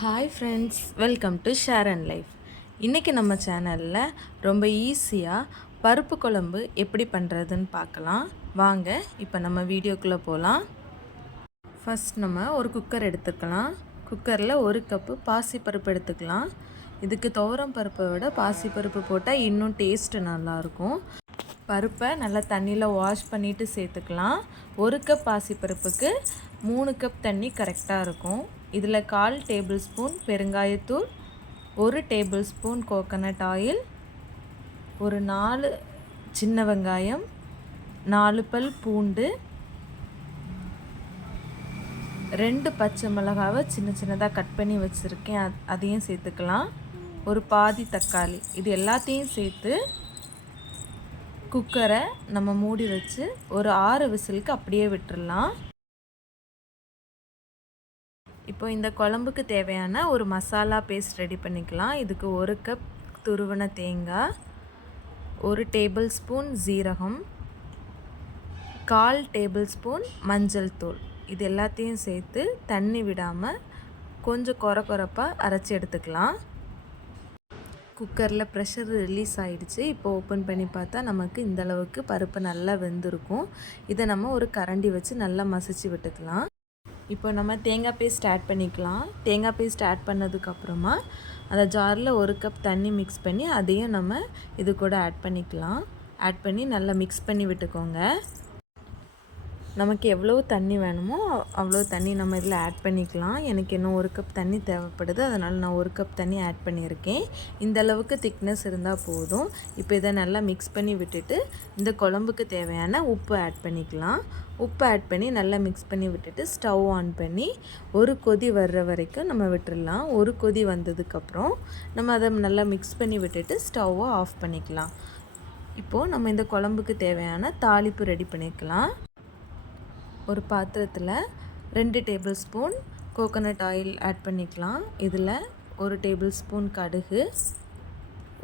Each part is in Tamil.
Hi friends, welcome to share and life. இன்றைக்கி நம்ம சேனலில் ரொம்ப ஈஸியாக பருப்பு குழம்பு எப்படி பண்ணுறதுன்னு பார்க்கலாம். வாங்க இப்போ நம்ம வீடியோக்குள்ளே போகலாம். ஃபஸ்ட் நம்ம ஒரு குக்கர் எடுத்துக்கலாம். குக்கரில் 1 கப்பு பாசிப்பருப்பு எடுத்துக்கலாம். இதுக்கு துவரம் பருப்பை விட பாசிப்பருப்பு போட்டால் இன்னும் டேஸ்ட்டு நல்லாயிருக்கும். பருப்பை நல்லா தண்ணியில் வாஷ் பண்ணிவிட்டு சேர்த்துக்கலாம். 1 கப் பாசிப்பருப்புக்கு 3 கப் தண்ணி கரெக்டாக இருக்கும். இதில் 1/4 டேபிள் ஸ்பூன் பெருங்காயத்தூள், 1 டேபிள் ஸ்பூன் கோகனட் ஆயில், ஒரு 4 சின்ன வெங்காயம், 4 பல் பூண்டு, 2 பச்சை மிளகாவை சின்ன சின்னதாக கட் பண்ணி வச்சுருக்கேன், அதையும் சேர்த்துக்கலாம். ஒரு பாதி தக்காளி, இது எல்லாத்தையும் சேர்த்து குக்கரை நம்ம மூடி வச்சு ஒரு 6 விசிலுக்கு அப்படியே விட்டுடலாம். இப்போ இந்த குழம்புக்கு தேவையான ஒரு மசாலா பேஸ்ட் ரெடி பண்ணிக்கலாம். இதுக்கு 1 கப் துருவன தேங்காய், 1 டேபிள் ஸ்பூன் ஜீரகம், 1/4 டேபிள் ஸ்பூன் மஞ்சள் தூள், இது எல்லாத்தையும் சேர்த்து தண்ணி விடாமல் கொஞ்சம் கொரப்பாக அரைச்சி எடுத்துக்கலாம். குக்கரில் ப்ரெஷர் ரிலீஸ் ஆகிடுச்சு. இப்போ ஓப்பன் பண்ணி பார்த்தா நமக்கு இந்தளவுக்கு பருப்பு நல்லா வெந்திருக்கும். இதை நம்ம ஒரு கரண்டி வச்சு நல்லா மசிச்சு விட்டுக்கலாம். இப்போ நம்ம தேங்காய் பேஸ்ட் ஆட் பண்ணிக்கலாம். தேங்காய் பேஸ்ட் ஆட் பண்ணதுக்கப்புறமா அந்த ஜாரில் 1 கப் தண்ணி மிக்ஸ் பண்ணி அதையும் நம்ம இது கூட ஆட் பண்ணிக்கலாம். ஆட் பண்ணி நல்லா மிக்ஸ் பண்ணி விட்டுக்கோங்க. நமக்கு எவ்வளோ தண்ணி வேணுமோ அவ்வளோ தண்ணி நம்ம இதில் ஆட் பண்ணிக்கலாம். எனக்கு இன்னும் 1 கப் தண்ணி தேவைப்படுது, அதனால் நான் 1 கப் தண்ணி ஆட் பண்ணியிருக்கேன். இந்த அளவுக்கு திக்னஸ் இருந்தால் போதும். இப்போ இதை நல்லா மிக்ஸ் பண்ணி விட்டுட்டு இந்த குழம்புக்கு தேவையான உப்பு ஆட் பண்ணிக்கலாம். உப்பு ஆட் பண்ணி நல்லா மிக்ஸ் பண்ணி விட்டுட்டு ஸ்டவ் ஆன் பண்ணி ஒரு கொதி வர்ற வரைக்கும் நம்ம விட்டுடலாம். ஒரு கொதி வந்ததுக்கப்புறம் நம்ம அதை நல்லா மிக்ஸ் பண்ணி விட்டுட்டு ஸ்டவ்வை ஆஃப் பண்ணிக்கலாம். இப்போது நம்ம இந்த குழம்புக்கு தேவையான தாளிப்பு ரெடி பண்ணிக்கலாம். ஒரு பாத்திரத்தில் 2 tablespoon coconut oil add பண்ணிக்கலாம். இதில் 1 டேபிள் ஸ்பூன் கடுகு,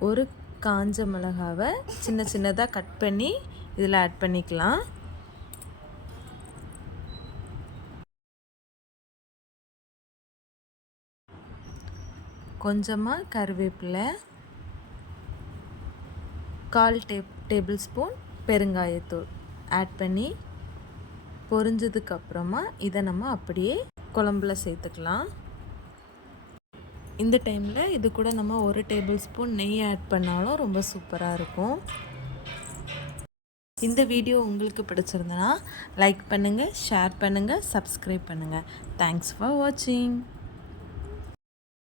1 காஞ்ச மிளகாவை சின்ன சின்னதாக கட் பண்ணி இதில் ஆட் பண்ணிக்கலாம். கொஞ்சமாக கருவேப்பிலை, 1/4 டேபிள் ஸ்பூன் பெருங்காயத்தூள் ஆட் பண்ணி பொரிஞ்சதுக்கப்புறமா இதை நம்ம அப்படியே குழம்புல சேர்த்துக்கலாம். இந்த டைமில் இது கூட நம்ம 1 டேபிள் ஸ்பூன் நெய் ஆட் பண்ணாலும் ரொம்ப சூப்பராக இருக்கும். இந்த வீடியோ உங்களுக்கு பிடிச்சிருந்தனா லைக் பண்ணுங்கள், ஷேர் பண்ணுங்கள், சப்ஸ்கிரைப் பண்ணுங்கள். தேங்க்ஸ் ஃபார் வாட்சிங்.